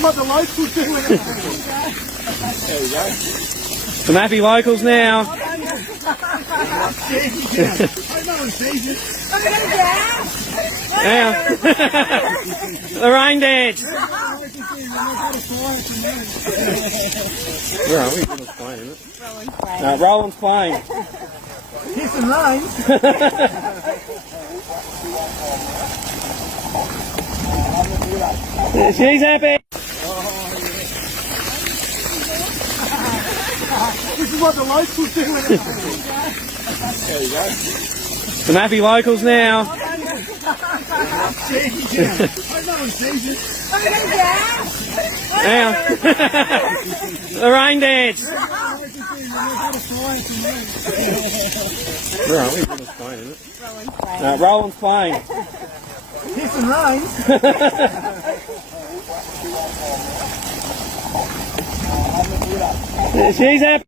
is what the locals do. There you go. Some happy locals now. No one sees it. Now. The rain dance. Where are we? Roland's playing, isn't it? No, Roland's playing. Kiss and rain. She's happy. This is what the locals do. There you go. Some happy locals now. No one sees it. Now. The rain dance. Where are we? Roland's playing, isn't it? No, Roland's playing. Kiss and rain. She's happy.